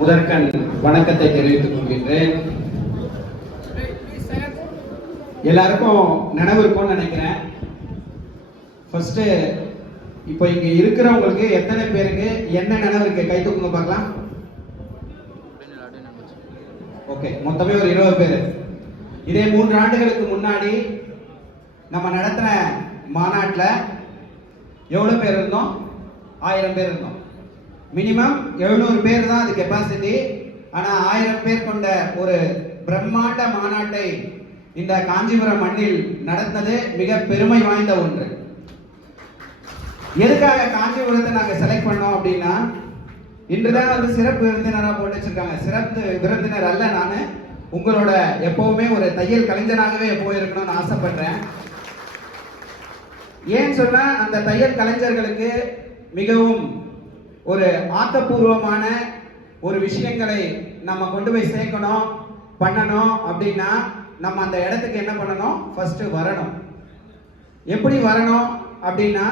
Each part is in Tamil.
முதற்கண் வணக்கத்தை தெரிவித்துக் கொள்கின்றேன். எல்லாருக்கும் நினைவு இருக்கும்னு நினைக்கிறேன். ஃபர்ஸ்ட் இப்போ இங்க இருக்கிறவங்களுக்கு எத்தனை பேருக்கு என்ன நினைவு இருக்கு? கை தூக்குங்க பார்க்கலாம். ஓகே, மொத்தமே ஒரு 20 பேர். இதே 3 ஆண்டுகளுக்கு முன்னாடி நம்ம நடத்துற மாநாட்டில் எவ்வளவு பேர் இருந்தோம்? 1000 பேர் இருந்தோம். மினிமம் 700 பேர் தான் அது கெப்பாசிட்டி. ஆனா 1000 பேர் கொண்ட ஒரு பிரம்மாண்ட மாநாட்டை இந்த காஞ்சிபுரம் மண்ணில் நடந்தது மிக பெருமை வாய்ந்த ஒன்று. எதுக்காக காஞ்சிபுரத்தை நாங்க செலக்ட் பண்ணோம் அப்படின்னா, இன்றுதான் வந்து சிறப்பு விருந்தினராக போட்டு வச்சிருக்காங்க. சிறப்பு விருந்தினர் அல்ல, நான் உங்களோட எப்பவுமே ஒரு தையல் கலைஞராகவே எப்பவும் இருக்கணும்னு ஆசைப்படுறேன். ஏன்னு சொன்னா, அந்த தையல் கலைஞர்களுக்கு மிகவும் ஒரு ஆக்கப்பூர்வமான ஒரு விஷயங்களை நம்ம கொண்டு போய் சேர்க்கணும், பண்ணணும் அப்படின்னா நம்ம அந்த இடத்துக்கு என்ன பண்ணணும்? ஃபர்ஸ்ட் வரணும். எப்படி வரணும் அப்படின்னா,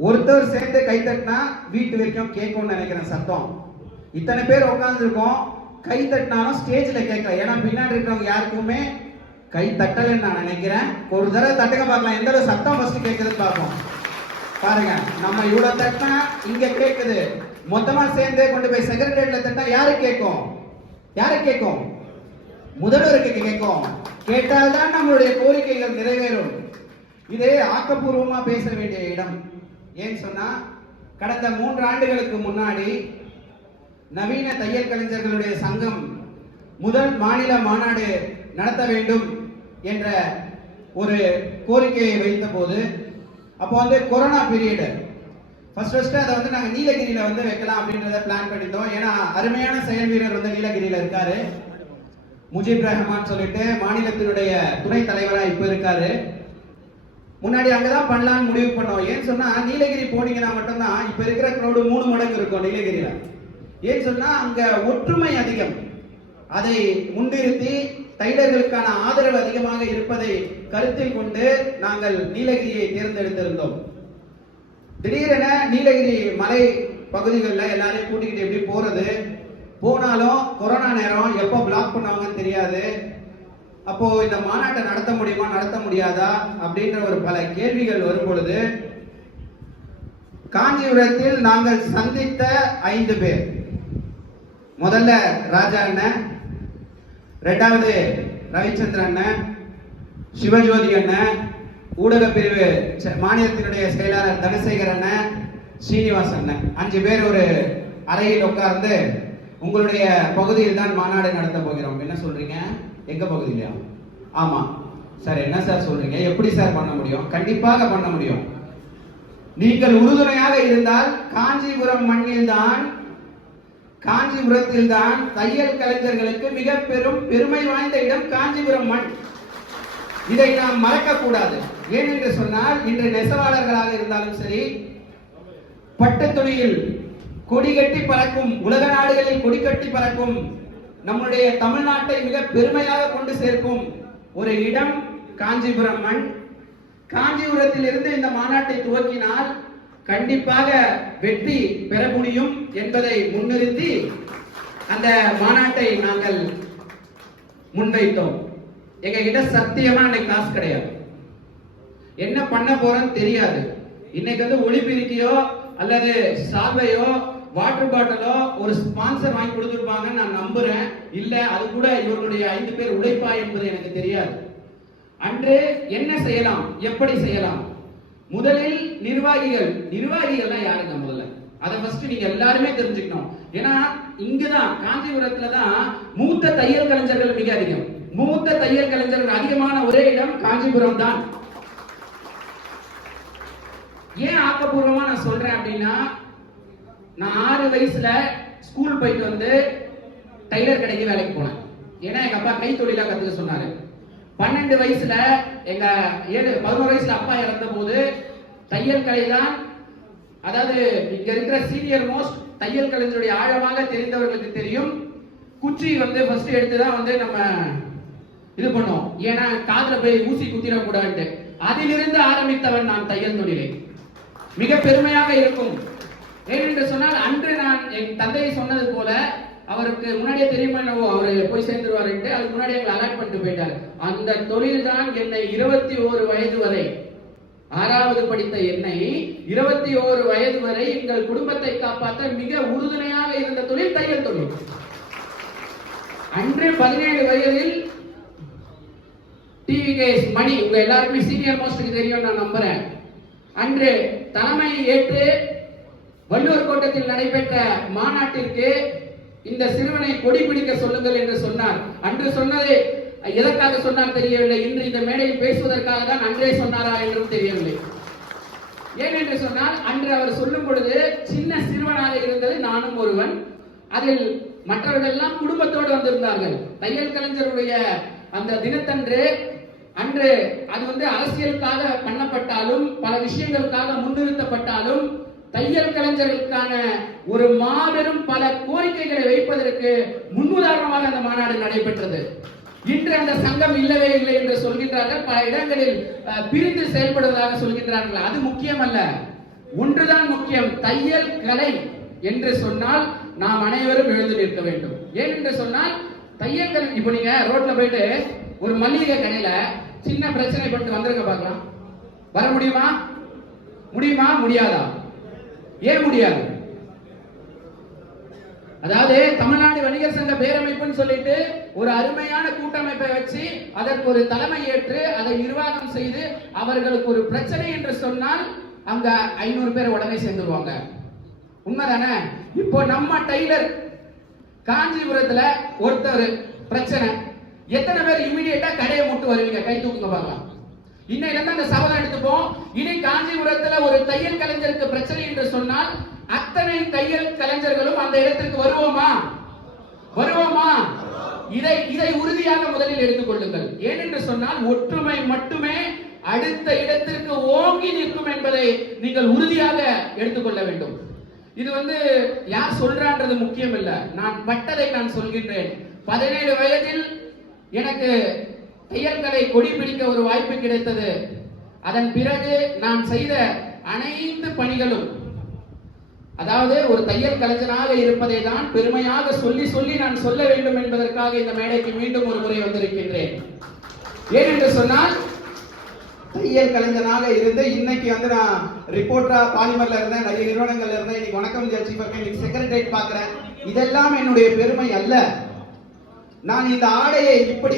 ஒருத்தர் சேர்ந்து கை தட்டினா வீட்டு வரைக்கும் கேட்கும்னு நினைக்கிறேன் சத்தம். இத்தனை பேர் உட்கார்ந்துருக்கோம், கை தட்டினாலும் ஸ்டேஜில் கேட்கல. ஏன்னா பின்னாடி இருக்கிறவங்க யாருக்குமே கை தட்டலன்னு நான் நினைக்கிறேன். ஒரு தடவை தட்டுங்க பார்க்கலாம், எந்த அளவு சத்தம் ஃபர்ஸ்ட் கேட்குதுன்னு பார்ப்போம். பாருங்க, நம்ம இவ்வளவு தட்டினா இங்க கேட்குது. மொத்தமா சேர்ந்து கொண்டு போய் செக்ரட்டரியேட்ல தட்டா யாரு கேட்கும்? யாரு கேட்கும்? முதல்வருக்கு கேட்கும். கேட்டால்தான் நம்மளுடைய கோரிக்கைகள் நிறைவேறும். இது ஆக்கப்பூர்வமா பேச வேண்டிய இடம். ஏன்னு சொன்னா, கடந்த 3 ஆண்டுகளுக்கு முன்னாடி நவீன தையல் கலைஞர்களுடைய சங்கம் முதல் மாநில மாநாடு நடத்த வேண்டும் என்ற ஒரு கோரிக்கையை வைத்த போது, அப்போ வந்து கொரோனா பீரியடு, ஃபர்ஸ்ட் அதை வந்து நாங்கள் நீலகிரியில வந்து வைக்கலாம் அப்படின்றத பிளான் பண்ணியிருந்தோம். ஏன்னா அருமையான செயல் வீரர் வந்து நீலகிரியில இருக்காரு, முஜிப் ரஹ்மான் சொல்லிட்டு மாநிலத்தினுடைய துணை தலைவராக இப்போ இருக்காரு. முன்னாடி அங்கதான் பண்ணலாம்னு முடிவு பண்ணோம். ஏன்னு சொன்னா, நீலகிரி போனீங்கன்னா மட்டும்தான் இப்ப இருக்கிற கிரௌடு 3 மடங்கு இருக்கும் நீலகிரியில. ஏன்னு சொன்னா அங்க ஒற்றுமை அதிகம். அதை முன்னிறுத்தி டைலர்களுக்கான ஆதரவு அதிகமாக இருப்பதை கருத்தில் கொண்டு நாங்கள் நீலகிரியை தேர்ந்தெடுத்திருந்தோம். திடீரென நீலகிரி மலை பகுதிகளில் எல்லாரையும் கூட்டிக்கிட்டு எப்படி போறது? போனாலும் கொரோனா நேரம், எப்போ பிளாக் பண்ணுவாங்கன்னு தெரியாது. அப்போ இந்த மாநாட்டை நடத்த முடியுமா, நடத்த முடியாதா அப்படின்ற ஒரு பல கேள்விகள் வரும் பொழுது, காஞ்சிபுரத்தில் நாங்கள் சந்தித்த 5 பேர், முதல்ல ராஜா அண்ணன், 2வது ரவிச்சந்திரன் அண்ணன், சிவஜோதி அண்ணன், ஊடக பிரிவு மாநிலத்தினுடைய செயலாளர் தனசேகர் அண்ணன், ஸ்ரீனிவாஸ் அண்ணன், 5 பேர் ஒரு அறையில் உட்கார்ந்து உங்களுடைய பகுதியில் தான் மாநாடு நடத்த போகிறோம். என்ன சொல்றீங்க? எங்க பகுதியிலையா? ஆமா சார். என்ன சார் சொல்றீங்க? எப்படி சார் பண்ண முடியும்? கண்டிப்பாக பண்ண முடியும். நீங்கள் உறுதுணையாக இருந்தால் காஞ்சிபுரம் மண்ணில் தான், காஞ்சிபுரத்தில் தான் தையல் கலைஞர்களுக்கு மிக பெரும் பெருமை வாய்ந்த இடம் காஞ்சிபுரம் மண். இதை நாம் மறக்க கூடாது. ஏனென்று சொன்னால், இன்று நெசவாளர்களாக இருந்தாலும் சரி, பட்டு துணியில் கொடி கட்டி பறக்கும், உலக நாடுகளில் கொடி கட்டி பறக்கும் நம்முடைய தமிழ்நாட்டை மிக பெருமையாக கொண்டு சேர்க்கும் ஒரு இடம் காஞ்சிபுரம் மண். காஞ்சிபுரத்தில் இருந்து இந்த மாநாட்டை துவக்கினால் கண்டிப்பாக வெற்றி பெற முடியும் என்பதை முன்னிறுத்தி அந்த மாநாட்டை நாங்கள் முன்வைத்தோம். எங்க கிட்ட சத்தியமா இன்னைக்கு காசு கிடையாது, என்ன பண்ண போறோம்னு தெரியாது. இன்னைக்கு வந்து ஒளிபெருக்கியோ அல்லது சால்வையோ வாட்டர் பாட்டிலோ ஒரு ஸ்பான்சர் வாங்கி கொடுத்துருப்பாங்கன்னு நான் நம்புறேன். இல்ல, அது கூட இவர்களுடைய 5 பேர் உழைப்பா என்பது எனக்கு தெரியாது. அன்று என்ன செய்யலாம், எப்படி செய்யலாம்? முதலில் நிர்வாகிகள்லாம் யாருங்க? முதல்ல அதை ஃபர்ஸ்ட் நீங்க எல்லாருமே தெரிஞ்சுக்கணும். ஏன்னா இங்குதான் காஞ்சிபுரத்துல தான் மூத்த தையல் கலைஞர்கள் மிக அதிகம். மூத்த தையல் கலைஞர்கள் அதிகமான ஒரே இடம் காஞ்சிபுரம் தான். ஏன் ஆக்கப்பூர்வமா நான் சொல்றேன் அப்படின்னா, நான் 6 வயசுல ஸ்கூல் போயிட்டு வந்து டைலர் கடைக்கு வேலைக்கு போனேன். ஏன்னா எங்க அப்பா கைத்தொழிலா கத்துக்க சொன்னாரு. 12 வயசுல எங்க 11 வயசுல அப்பா இறந்த போது தையல் கலை தான், அதாவது இங்க இருக்கிற சீனியர் மோஸ்ட் தையல் கலைஞருடைய ஆழமாக தெரிந்தவர்களுக்கு தெரியும், குச்சி வந்து ஃபர்ஸ்ட் எடுத்து தான் வந்து நம்ம இது பண்ணோம். ஏன்னா காதுல போய் ஊசி குத்திடக்கூடாது. அதிலிருந்து ஆரம்பித்தவன் நான் தையல் தொழிலை. மிக பெருமையாக இருக்கும். ஏனென்று சொன்னால் அன்று நான் என் தந்தையை சொன்னது போல அவருக்கு முன்னாடியே தெரியுமா என்னவோ அவரு போய் சேர்ந்துருவாருன்ட்டு அதுக்கு முன்னாடி எங்களை அலர்ட் பண்ணிட்டு போயிட்டார். அந்த தொழில் தான் என்னை 21 வயது வரை 6வது படித்த என்னை 21 வயது வரை எங்கள் குடும்பத்தை காப்பாற்ற மிக உறுதுணையாக இருந்த தொழில் தையல் தொழில். அன்று 17 வயதில் டிவிகேஎஸ் மணி உங்க எல்லாருக்குமே சீனியர் மோஸ்டுக்கு தெரியும் நான் நம்புறேன். அன்று தலைமை ஏற்று வள்ளுவர் கோட்டத்தில் நடைபெற்ற மாநாட்டிற்கு இந்த சிறுவனை கொடி பிடிக்க சொல்லுங்கள் என்று சொன்னார். அன்று சொன்னது எதற்காக சொன்னார் தெரியவில்லை. இன்று இந்த மேடையில் பேசுவதற்காக தான் அன்றே சொன்னாரா என்றும் தெரியவில்லை. ஏன் என்று சொன்னால் அன்று அவர் சொல்லும் பொழுது சின்ன சிறுவனாக இருந்தது நானும் ஒருவன். அதில் மற்றவர்கள் எல்லாம் குடும்பத்தோடு வந்திருந்தார்கள். தையல் கலைஞருடைய அந்த தினத்தன்று அன்று அது அரசியலுக்காக பண்ணப்பட்டாலும் பல விஷயங்களுக்காக முன்னிறுத்தப்பட்டாலும் தையல் கலைஞர்களுக்கான ஒரு மாபெரும் பல கோரிக்கைகளை வைப்பதற்கு முன்னுதாரணமாக அந்த மாநாடு நடைபெற்றது. இன்று அந்த சங்கம் இல்லவே இல்லை என்று சொல்கின்றார்கள். பல இடங்களில் பிரிந்து செயல்படுவதாக சொல்கின்றார்கள். அது முக்கியம் அல்ல, ஒன்றுதான் முக்கியம். தையல் கலை என்று சொன்னால் நாம் அனைவரும் எழுந்து நிற்க வேண்டும். ஏன் என்று சொன்னால் தையல் கலை இப்ப நீங்க ரோட்ல போயிட்டு ஒரு மல்லிகை கடையில சின்ன பிரச்சனை பட்டு வந்துருங்க பார்க்கலாம். வர முடியுமா? முடியுமா? முடியாதா? ஏன் முடியாது? அதாவது தமிழ்நாடு வணிகர் சங்க பேரமைப்புன்னு சொல்லிட்டு ஒரு அருமையான கூட்டமைப்பை வச்சு அதற்கு ஒரு தலைமை ஏற்று அதை நிர்வாகம் செய்து அவர்களுக்கு ஒரு பிரச்சனை என்று சொன்னால் அங்க 500 பேர் உடனே சேர்ந்துருவாங்க. உண்மைதானே? இப்போ நம்ம டைலர் காஞ்சிபுரத்துல ஒருத்தர் பிரச்சனை, எத்தனை பேர் இமிடியேட்டா கடையை மூட்டு வருவீங்க? கை தூக்குங்க பார்க்கலாம். இன்னையில இருந்து அந்த சபதம் எடுத்துப்போம். இனி காஞ்சிபுரத்துல ஒரு தையல் கலைஞருக்கு பிரச்சனை என்று சொன்னால் அத்தனை தையல் கலைஞர்களும் அந்த இடத்திற்கு வருவோமா? வருவோமா? இதை உறுதியாக முதலில் எடுத்துக்கொள்ளுங்கள். ஏனென்று சொன்னால் ஒற்றுமை மட்டுமே அடுத்த இடத்திற்கு ஓங்கி நிற்கும் என்பதை நீங்கள் உறுதியாக எடுத்துக்கொள்ள வேண்டும். இது யார் சொல்றான்றது முக்கியம் இல்ல, நான் பட்டதை நான் சொல்கின்றேன். 17 வயதில் எனக்கு தையல் கலை கொடி பிடிக்க ஒரு வாய்ப்பு கிடைத்தது. அதன் பிறகு நான் செய்த அனைத்து பணிகளும், அதாவது ஒரு தையல் கலைஞனாக இருப்பதை தான் பெருமையாக சொல்லி சொல்லி நான் சொல்ல வேண்டும் என்பதற்காக இந்த மேடைக்கு மீண்டும் ஒரு முறை வந்திருக்கின்றேன். ஏனென்று சொன்னால் தையல் கலைஞனாக இருந்து இன்னைக்கு நான் ரிப்போர்ட்டரா பாலிமர்ல இருந்தேன், நிறைய நிறுவனங்கள்ல இருந்தேன், இன்னைக்கு வணக்கம் ஜட்ஜி பார்க்க, இன்னைக்கு செக்ரட்டரியேட் பார்க்கிறேன். இதெல்லாம் என்னுடைய பெருமை அல்ல. நான் இந்த ஆடையை இப்படி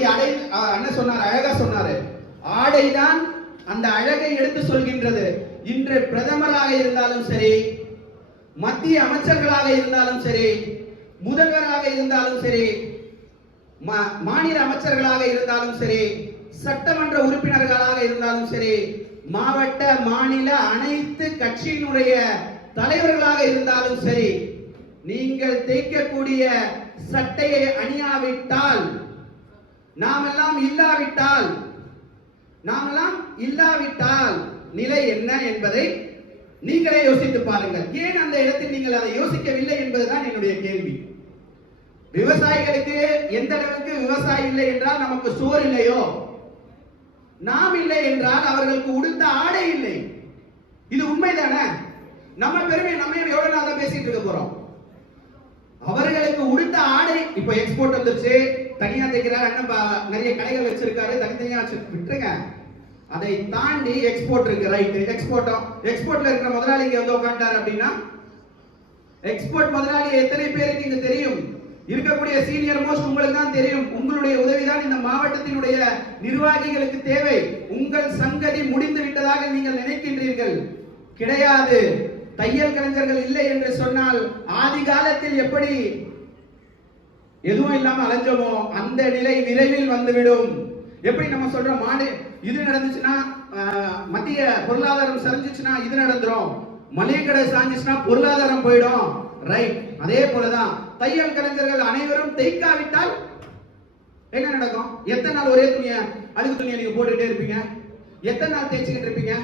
என்ன சொன்னார், அழகா சொன்னாரு. ஆடைதான் அந்த அழகை எடுத்து சொல்கின்றது. இன்று பிரதமராக இருந்தாலும் சரி, மத்திய அமைச்சர்களாக இருந்தாலும் சரி, முதல்வராக இருந்தாலும் சரி, மாநில அமைச்சர்களாக இருந்தாலும் சரி, சட்டமன்ற உறுப்பினர்களாக இருந்தாலும் சரி, மாவட்ட மாநில அனைத்து கட்சியினுடைய தலைவர்களாக இருந்தாலும் சரி, நீங்கள் தைக்கக்கூடிய சட்டையை அணியாவிட்டால், நாமெல்லாம் இல்லாவிட்டால் நிலை என்ன என்பதை நீங்களே யோசித்து பாருங்கள். ஏன் அந்த இடத்தில் நீங்கள் அதை யோசிக்கவில்லை என்பதுதான் என்னுடைய கேள்வி. விவசாயிகளுக்கு எந்த அளவுக்கு விவசாயி இல்லை என்றால் நமக்கு சோறு இல்லையோ, நாம் இல்லை என்றால் அவர்களுக்கு உடுத்த ஆடை இல்லை. இது உண்மைதானே? நம்ம பெருமை நம்ம எவ்வளவு நாள் பேசிட்டு இருக்க போறோம்? அவர்களுக்கு உடுத்த ஆடை இப்ப எக்ஸ்போர்ட் வந்துருச்சு, தனியா தைக்கிறார், அண்ணன் நிறைய கடைகள் வச்சிருக்காரு, தனித்தனியா விட்டுருங்க. அதை தாண்டி எக்ஸ்போர்ட் இருக்கு, ரைட்? எக்ஸ்போர்ட்ல இருக்கிற முதலாளி இங்க உட்கார்ந்தார் அப்படின்னா, எக்ஸ்போர்ட் முதலாளி எத்தனை பேருக்கு இங்க தெரியும்? இருக்கக்கூடிய சீனியர் மோஸ்ட் உங்களுக்கு தான் தெரியும். உங்களுடைய உதவிதான் இந்த மாவட்டத்தினுடைய நிர்வாகிகளுக்கு தேவை. உங்கள் சங்கதி முடிந்து விட்டதாக நீங்கள் நினைக்கின்றீர்கள். கிடையாது. தையல் கலைஞர்கள் இல்லை என்று சொன்னால் ஆதி காலத்தில் எப்படி எதுவும் இல்லாம அலைஞ்சோமோ அந்த நிலை விரைவில் வந்துவிடும். எப்படி நம்ம சொல்றோம், இது நடந்துச்சுன்னா மத்திய பொருளாதாரம் சரிஞ்சிச்சுன்னா இது நடந்துரும், மளிகை கடை சாஞ்சிச்சுன்னா பொருளாதாரம் போயிடும், ரைட்? அதே போலதான் தையல் கலைஞர்கள் அனைவரும் தைக்காவிட்டால் என்ன நடக்கும்? எத்தனை நாள் ஒரே அழுகு துணியை நீங்க போட்டுட்டே இருப்பீங்க? எத்தனை நாள் தேய்ச்சிக்கிட்டு இருப்பீங்க?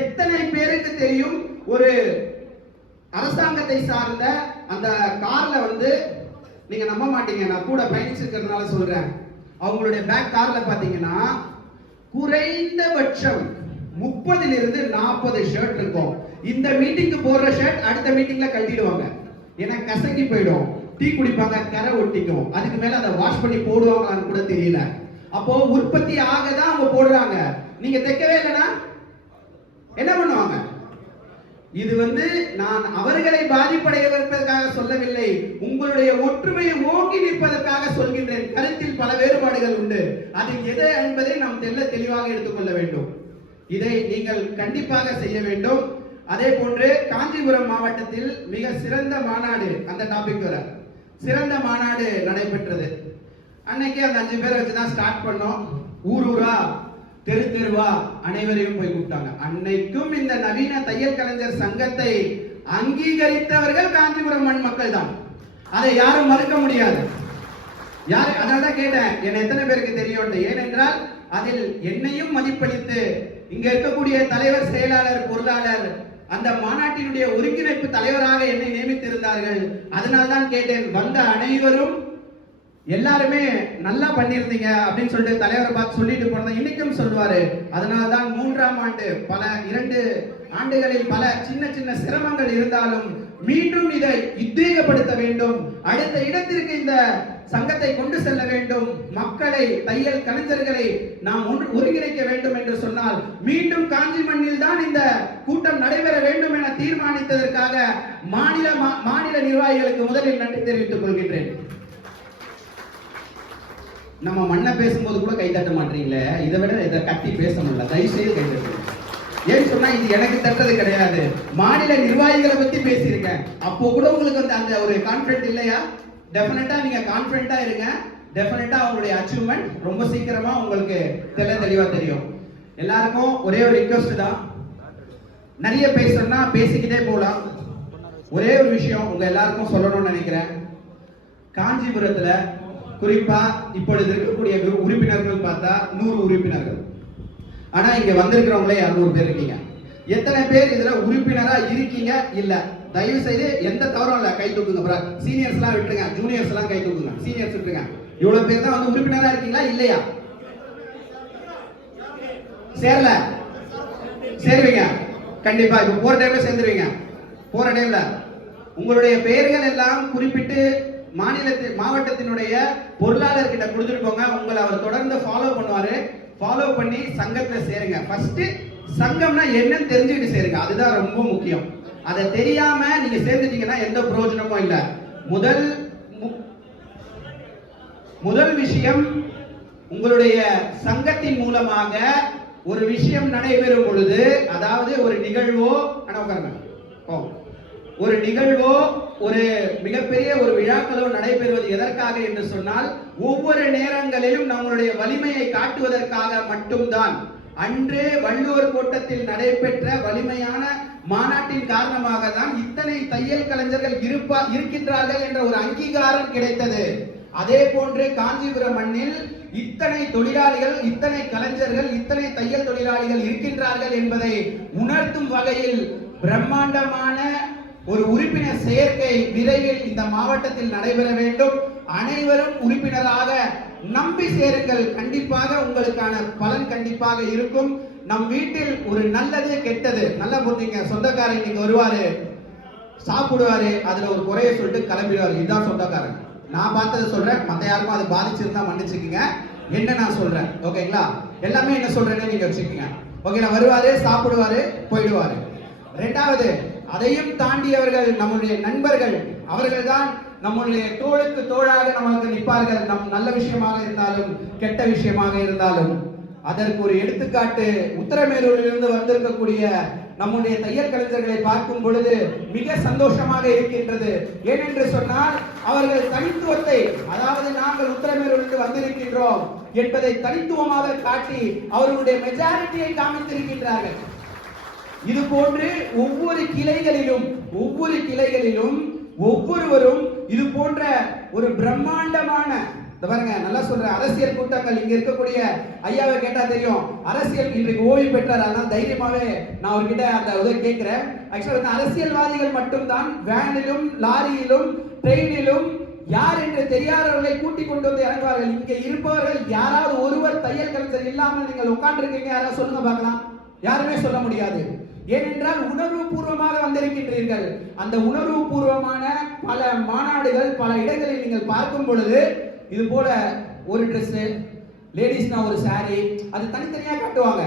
எத்தனை பேருக்கு தெரியும் ஒரு அரசாங்கத்தை சார்ந்த அந்த கார்ல நீங்க நம்ப மாட்டீங்க, நான் கூட பயணிச்சிருக்கிறதுனால சொல்றேன். அவங்களுடைய பேக் கார்ல பாத்தீங்கன்னா குறைந்தபட்சம் 30 லிருந்து 40 ஷர்ட் இருக்கும். இந்த மீட்டிங்க்கு போடுற ஷர்ட் அடுத்த மீட்டிங்ல கழட்டிடுவாங்க. ஏன்னா கசங்கி போயிடும். டீ குடிப்பாங்க, கரை ஒட்டிக்கும். அதுக்கு மேல அதை வாஷ் பண்ணி போடுவாங்களான்னு கூட தெரியல. அப்போ உற்பத்தி ஆக தான் அவங்க போடுறாங்க. நீங்க தைக்கவே இல்லைன்னா என்ன பண்ணுவாங்க? இது நான் அவர்களை பாதிப்படைய வைப்பதற்காக சொல்லவில்லை, உங்களுடைய ஒற்றுமையை ஓங்கி நிற்பதற்காக சொல்கின்றேன். கருத்தில் பல வேறுபாடுகள் உண்டு, அதில் எது என்பதை நாம் தெளிவாக எடுத்துக்கொள்ள வேண்டும். இதை நீங்கள் கண்டிப்பாக செய்ய வேண்டும். அதே போன்று காஞ்சிபுரம் மாவட்டத்தில் மிக சிறந்த மாநாடு, அந்த டாபிக் வர சிறந்த மாநாடு நடைபெற்றது. அன்னைக்கு அந்த 5 பேரை வச்சுதான் ஸ்டார்ட் பண்ணோம். ஊர் ஊரா தெரு தெருவா அனைவரையும் போய் கூப்பிட்டாங்க. அன்னைக்கும் இந்த நவீன தையல் கலைஞர் சங்கத்தை அங்கீகரித்தவர்கள் காஞ்சிபுரம் மண் மக்கள் தான். அதை யாரும் மறுக்க முடியாது. அதனாலதான் கேட்டேன், என்ன எத்தனை பேருக்கு தெரியும்? ஏனென்றால் அதில் என்னையும் மதிப்பளித்து இங்க இருக்கக்கூடிய தலைவர், செயலாளர், பொருளாளர், அந்த மாநாட்டினுடைய ஒருங்கிணைப்பு தலைவராக என்னை நியமித்திருந்தார்கள். அதனால்தான் கேட்டேன். வந்த அனைவரும் எல்லாருமே நல்லா பண்ணிருந்தீங்க அப்படின்னு சொல்லிட்டு தலைவரை பார்த்து சொல்லிட்டு போனதை இன்னைக்கும் சொல்லுவாரு. அதனால்தான் 3ஆம் ஆண்டு 2 ஆண்டுகளில் பல சின்ன சின்ன சிரமங்கள் இருந்தாலும் மீண்டும் இதை உத்வேகப்படுத்த வேண்டும். அடுத்த இடத்திற்கு இந்த சங்கத்தை கொண்டு செல்ல வேண்டும். மக்களை, தையல் கலைஞர்களை நாம் ஒருங்கிணைக்க வேண்டும் என்று சொன்னால் மீண்டும் காஞ்சி மண்ணில் தான் இந்த கூட்டம் நடைபெற வேண்டும் என தீர்மானித்ததற்காக மாநில நிர்வாகிகளுக்கு முதலில் நன்றி தெரிவித்துக் கொள்கின்றேன். நம்ம மண்ணை பேசும்போது கூட கை தட்ட மாட்டீங்களே, இதை விட இதை கட்டி பேச முடியல. தயவு செய்து கை தட்டுங்க. ஏன்னு சொன்னா இது எனக்கு தட்டது கிடையாது, மாநில நிர்வாகிகளை பத்தி பேசியிருக்கேன். அப்போ கூட உங்களுக்கு அந்த ஒரு கான்ஃபிடென்ட் இல்லையா? டெஃபினட்டா நீங்க கான்ஃபிடென்ட்டா இருங்க. டெஃபினட்டா அவங்களுடைய அச்சீவ்மெண்ட் ரொம்ப சீக்கிரமா உங்களுக்கு தெளிவா தெரியும். எல்லாருக்கும் ஒரே ஒரு ரிக்வெஸ்ட் தான், நிறைய பேசணும்னா பேசிக்கிட்டே போகலாம். ஒரே ஒரு விஷயம் உங்க எல்லாருக்கும் சொல்லணும்னு நினைக்கிறேன். காஞ்சிபுரத்துல குறிப்பா இப்பொழுது இருக்கக்கூடிய உறுப்பினர்கள் பார்த்தா 100 உறுப்பினர்கள். ஆனா இங்க வந்திருக்கிறவங்களே 200 பேர் இருக்கீங்க. எத்தனை பேர் இதுல உறுப்பினரா இருக்கீங்க? இல்ல, தயவு செய்து எந்த தவறும் இல்ல, கை தூக்குங்க. சீனியர்ஸ் எல்லாம் விட்டுருங்க, ஜூனியர்ஸ் எல்லாம் கை தூக்குங்க, சீனியர்ஸ் விட்டுருங்க. இவ்வளவு பேர் தான் உறுப்பினரா இருக்கீங்களா இல்லையா? சேரல? சேருவீங்க கண்டிப்பா. இப்ப போற டைம்ல சேர்ந்துருவீங்க. போற டைம்ல உங்களுடைய பெயர்கள் எல்லாம் குறிப்பிட்டு மாவட்டத்தினுடைய பொருளாளர் கிட்ட கொடுத்துட்டு போங்க. உங்களை அவர் தொடர்ந்து ஃபாலோ பண்ணுவாரு. ஃபாலோ பண்ணி சங்கத்துல சேருங்க. ஃபர்ஸ்ட் சங்கம்னா என்னன்னு தெரிஞ்சுக்கிட்டு சேருங்க, அதுதான் ரொம்ப முக்கியம். அதை தெரியாம நீங்க சேர்ந்துட்டீங்கன்னா எந்த பிரயோஜனமும் இல்ல. முதல் விஷயம், உங்களுடைய சங்கத்தின் மூலமாக ஒரு விஷயம் நடைபெறும் பொழுது, அதாவது ஒரு நிகழ்வோ ஒரு நிகழ்வோ ஒரு மிகப்பெரிய ஒரு விழாக்களோ நடைபெறுவது எதற்காக என்று சொன்னால் ஒவ்வொரு நேரங்களிலும் நம்மளுடைய வலிமையை காட்டுவதற்காக மட்டும்தான். அன்று வள்ளுவர் கோட்டத்தில் நடைபெற்ற வலிமையான மாநாட்டின் காரணமாக தான் இத்தனை தையல் கலைஞர்கள் இருக்கின்றார்கள் என்ற ஒரு அங்கீகாரம் கிடைத்தது. அதே போன்று காஞ்சிபுரம் மண்ணில் இத்தனை தொழிலாளிகள், இத்தனை கலைஞர்கள், இத்தனை தையல் தொழிலாளிகள் இருக்கின்றார்கள் என்பதை உணர்த்தும் வகையில் பிரம்மாண்டமான ஒரு உறுப்பினர் சேர்க்கை விரைவில் இந்த மாவட்டத்தில் நடைபெற வேண்டும். அனைவரும் உறுப்பினராக நம்பி சேருங்கள். கண்டிப்பாக உங்களுக்கான பலன் கண்டிப்பாக இருக்கும். நம் வீட்டில் ஒரு நல்லது கெட்டது நல்லா புரிஞ்சுங்க. சொந்தக்காரன் இன்னைக்கு வருவாரு, சாப்பிடுவாரு, அதுல ஒரு குறைய சொல்லிட்டு கிளம்பிடுவாரு. இதுதான் சொந்தக்காரன். நான் பார்த்ததை சொல்றேன், மத்த யாருக்கும் அது பாதிச்சிருந்தா மன்னிச்சுக்கீங்க. என்ன நான் சொல்றேன், ஓகேங்களா? எல்லாமே என்ன சொல்றேன்னு நீங்க வச்சுக்கீங்க. ஓகே, நான் வருவாரு, சாப்பிடுவாரு, போயிடுவாரு. ரெண்டாவது, அதையும் தாண்டியவர்கள் நம்முடைய நண்பர்கள். அவர்கள் தான் நம்முடைய தோளுக்கு தோளாக நமக்கு நிற்பார்கள். நம் நல்ல விஷயமாக இருந்தாலும் கெட்ட விஷயமாக இருந்தாலும். அதற்கு ஒரு எடுத்துக்காட்டு உத்தரமேரூரிலிருந்து வந்திருக்கக்கூடிய நம்முடைய தையல் கலைஞர்களை பார்க்கும் பொழுது மிக சந்தோஷமாக இருக்கின்றது. ஏனென்று சொன்னால் அவர்கள் தனித்துவத்தை, அதாவது நாங்கள் உத்தரமேரூரிலிருந்து வந்திருக்கின்றோம் என்பதை தனித்துவமாக காட்டி அவர்களுடைய மெஜாரிட்டியை காமித்திருக்கின்றார்கள். இது போன்று ஒவ்வொரு கிளைகளிலும் ஒவ்வொருவரும் இது போன்ற ஒரு பிரம்மாண்டமான, பாருங்க நல்லா சொல்றேன், அரசியல் கூட்டங்கள் இங்க இருக்கக்கூடிய ஐயாவை கேட்டா தெரியும். அரசியல் இன்றைக்கு ஓய்வு பெற்றார், அதனால தைரியமாவே நான் அவர்கிட்ட அந்த உதவி கேட்கிறேன். ஆக்சுவலா அரசியல்வாதிகள் மட்டும்தான் வேனிலும் லாரியிலும் ட்ரெயினிலும் யார் என்று தெரியாதவர்களை கூட்டிக் கொண்டு வந்து இறங்குவார்கள். இங்க இருப்பவர்கள் யாராவது ஒருவர் தையல் கலைஞர் இல்லாமல் நீங்கள் உட்கார்ந்து இருக்கீங்க, யாராவது சொல்லுங்க பார்க்கலாம். யாருமே சொல்ல முடியாது. ஏனென்றால் உணர்வு பூர்வமாக வந்திருக்கின்றீர்கள். அந்த உணர்வு பூர்வமான பல மாநாடுகள் பல இடங்களில் நீங்கள் பார்க்கும் பொழுது இது போல ஒரு Dress, லேடிஸ்னா ஒரு saree, அது தனித்தனியா காட்டுவாங்க.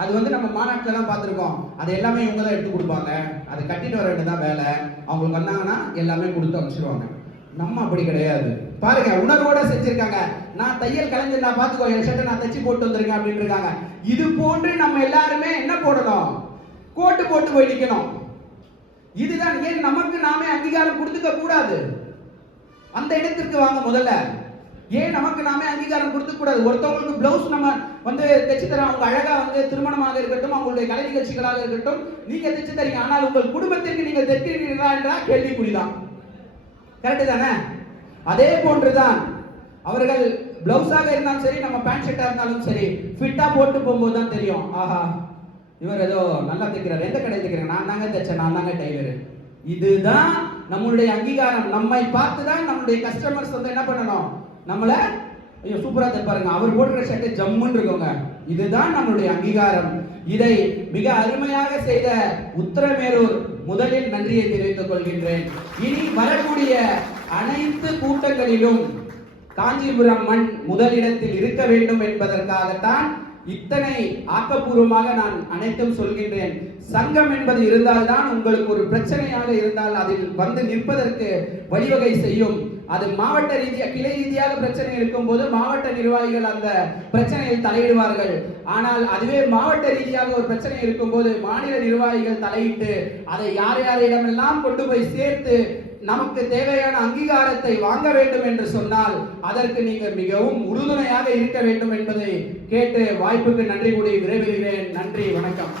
அது வந்து நம்ம மாநாட்டில எல்லாம் பார்த்திருக்கோம். அது எல்லாமே இவங்க தான் எடுத்து கொடுப்பாங்க. அதை கட்டிட்டு வர வேண்டியதான் வேலை. அவங்களுக்கு வந்தாங்கன்னா எல்லாமே கொடுத்து அனுப்பிச்சிடுவாங்க. நம்ம அப்படி கிடையாது. பாருங்க, உணர்வோட செஞ்சிருக்காங்க. நான் தையல் கலைஞர், நான் பாத்துக்கோ, என் ஷர்ட்டை நான் தச்சு போட்டு வந்திருக்கேன் அப்படின்னு இருக்காங்க. இது போன்று நம்ம எல்லாருமே என்ன போடணும்? கோட்டு போட்டு போய் நிக்கணும். இதுதான் ஏன் நமக்கு நாமே அங்கீகாரம் கொடுத்துக்க கூடாது. அந்த இடத்திற்கு வாங்க முதல்ல. ஏன் நமக்கு நாமே அங்கீகாரம் கொடுத்துக்க கூடாது? ஒருத்தவங்களுக்கு பிளவுஸ் நம்ம வந்து தைச்சு தரோம். அவங்க அழகா வந்து திருமணமாக இருக்கட்டும், அவங்களுடைய கலை நிகழ்ச்சிகளாக இருக்கட்டும், நீங்க தைச்சு தரீங்க. ஆனால் உங்கள் குடும்பத்திற்கு நீங்கள் தைக்கிறீர்களா என்ற கேள்விக்குறிதான். கரெக்ட் தானே? அதே போன்றுதான் அவர்கள் பிளவுஸாக இருந்தாலும் சரி, நம்ம பேண்ட் ஷர்ட்டா இருந்தாலும் சரி, ஃபிட்டா போட்டு போகும்போது தான் தெரியும், ஆஹா இவர் ஏதோ நல்லா தைக்கிறார். எந்த கடை தைக்கிறாங்க? நான் தாங்க தைச்சேன், நான் தாங்க டைலர். இதுதான் நம்மளுடைய அங்கீகாரம். நம்மை பார்த்து தான் நம்மளுடைய கஸ்டமர்ஸ் வந்து என்ன பண்ணணும்? நம்மள ஐயோ சூப்பரா தைப்பாருங்க, அவர் போடுற ஷர்ட் ஜம்முன்னு இருக்குங்க. இதுதான் நம்மளுடைய அங்கீகாரம். இதை மிக அருமையாக செய்த உத்திரமேரூர் முதலில் நன்றியை தெரிவித்துக் கொள்கின்றேன். இனி வரக்கூடிய அனைத்து கூட்டங்களிலும் காஞ்சிபுரம் மண் முதலிடத்தில் இருக்க வேண்டும் என்பதற்காகத்தான் இத்தனை ஆக்கப்பூர்வமாக நான் அனைத்தும் சொல்கின்றேன். சங்கம் என்பது இருந்தால்தான் உங்களுக்கு ஒரு பிரச்சனையாக இருந்தால் அதில் வந்து நிற்பதற்கு வழிவகை செய்யும். அது மாவட்ட ரீதியாக கிளை ரீதியாக பிரச்சனை இருக்கும் போது மாவட்ட நிர்வாகிகள் அந்த பிரச்சனையில் தலையிடுவார்கள். ஆனால் அதுவே மாவட்ட ரீதியாக ஒரு பிரச்சனை இருக்கும் போது மாநில நிர்வாகிகள் தலையிட்டு அதை யார் யாரிடமெல்லாம் கொண்டு போய் சேர்த்து நமக்கு தேவையான அங்கீகாரத்தை வாங்க வேண்டும் என்று சொன்னால் அதற்கு நீங்கள் மிகவும் உறுதுணையாக இருக்க வேண்டும் என்பதை கேட்டு வாய்ப்புக்கு நன்றி கூறி விரைவுகிறேன். நன்றி, வணக்கம்.